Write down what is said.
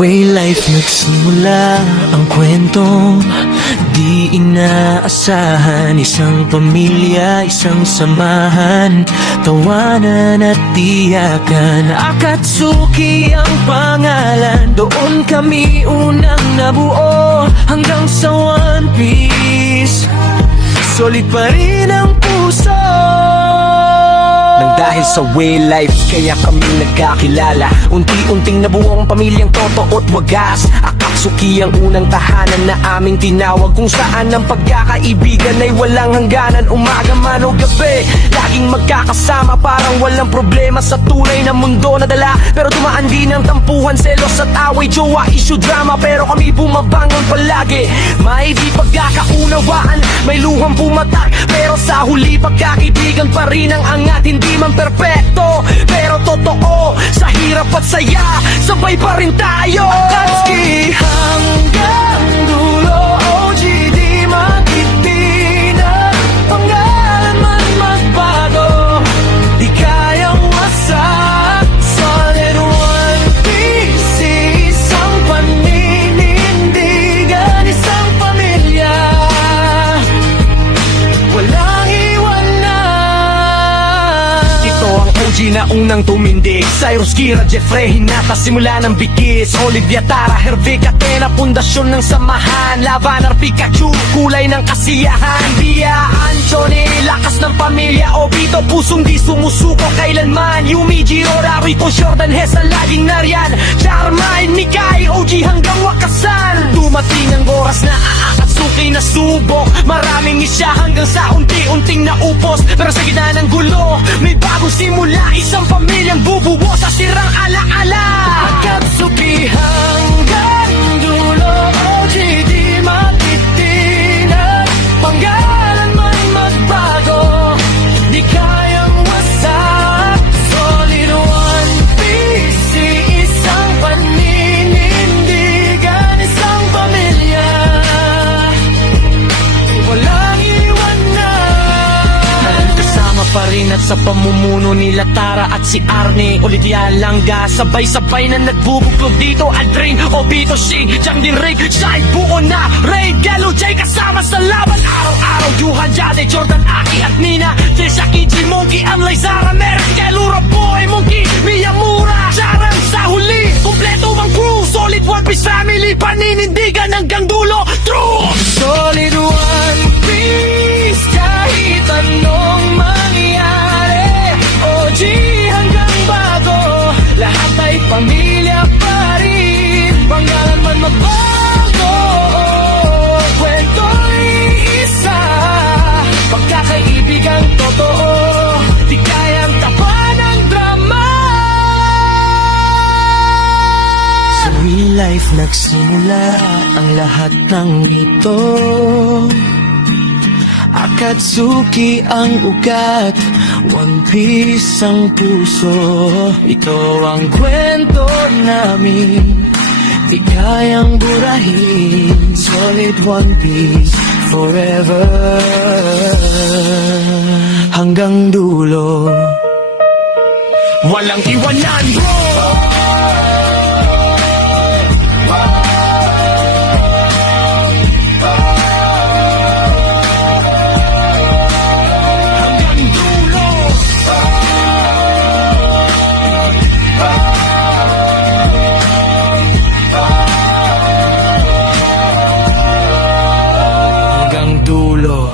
way life nagsimula ang kwentong di inaasahan. Isang pamilya, isang samahan, tawanan at tiyakan. Akatsuki ang pangalan, doon kami unang nabuo. Hanggang sa One Piece, solid pa rin ang puso. Nang dahil sa way life, kaya kami nagkakilala. Unti-unting nabuo ang pamilyang Toto't Wagas. Akatsuki ang unang tahanan na aming tinawag, kung saan ang pagkakaibigan ay walang hangganan. Umaga man o gabi, laging magkakasama, parang walang problema sa tunay na mundo na dala. Pero dumaan din ang tampuhan, selos at away, jowa, issue, drama, pero kami bumabangon palagi. May di pagkakaunawaan, may luhang pumatak, pero sa huli pagkakaibigan pa rin ang angat. Hindi man perpekto, pero totoo, sa hirap at saya, sabay pa rin tayo. Akatsuki hanggang dulo, OG di magtitinag. Pangalan man magbago, di kayang wasak. Solid One Piece, isang paninindigan, isang pamilya, walang iwanan. Ito ang OG na unang tumindig, Cyrus, Kira, Jeffrey, Hinata, simula ng bigis. Olivia, Tara, Hervey, Katena, pundasyon ng samahan. Lavanar, Pikachu, kulay ng kasiyahan. Bia, Anthony, lakas ng pamilya. Obito, pusong di sumusuko kailanman. Yumi, Jiro, Rarito, Jordan, Hesa, laging nariyan. Charmaine, Nikai, OG hanggang wakasan. Dumating ang oras na Akatsuki na subok. Maraming isya hanggang sa unti-unting naupos. Pero sa gitna ng gulo, may bagong simula. Isang pamilyang bubuo sa sirang alaala. Akatsuki hanggang dulo, OG di magtitinag. Pangalan man magbago, di kayang wasak. Solid One Piece, isang paninindigan, isang pamilya, walang iwanan. Kasama pa rin at sa pamumuno nila Tara at si Arnie, Olivia, Langga, sabay-sabay na nagbubuklog dito. Aldrin, Obito, Shing, Jang din Rick, Shai, buo na Ray, Gelo, Jay, kasama sa laban. Araw-araw, Yuhan, Jade, Jordan, Aki at Nina, Trisha, Kiji, Monkey, Amlay, Zara, Merrick, Kelura, Boy, Monkey, Miyamura, Charan, sa huli, kompleto ang crew. Solid One Piece family, paninindigan hanggang dulo. True! Solid One Piece, kahit anong mangyari. OG hanggang bago, lahat ay pamilya pa rin. Pangalan man magbago, kwento'y isa. Pagkakaibigang totoo, di kayang tapan ng drama. Sa real life nagsimula ang lahat ng ito. Akatsuki ang ugat, One Piece ang puso. Ito ang kwento namin, di kayang burahin. Solid One Piece forever, hanggang dulo, Walang iwanan, bro! hanggang dulo.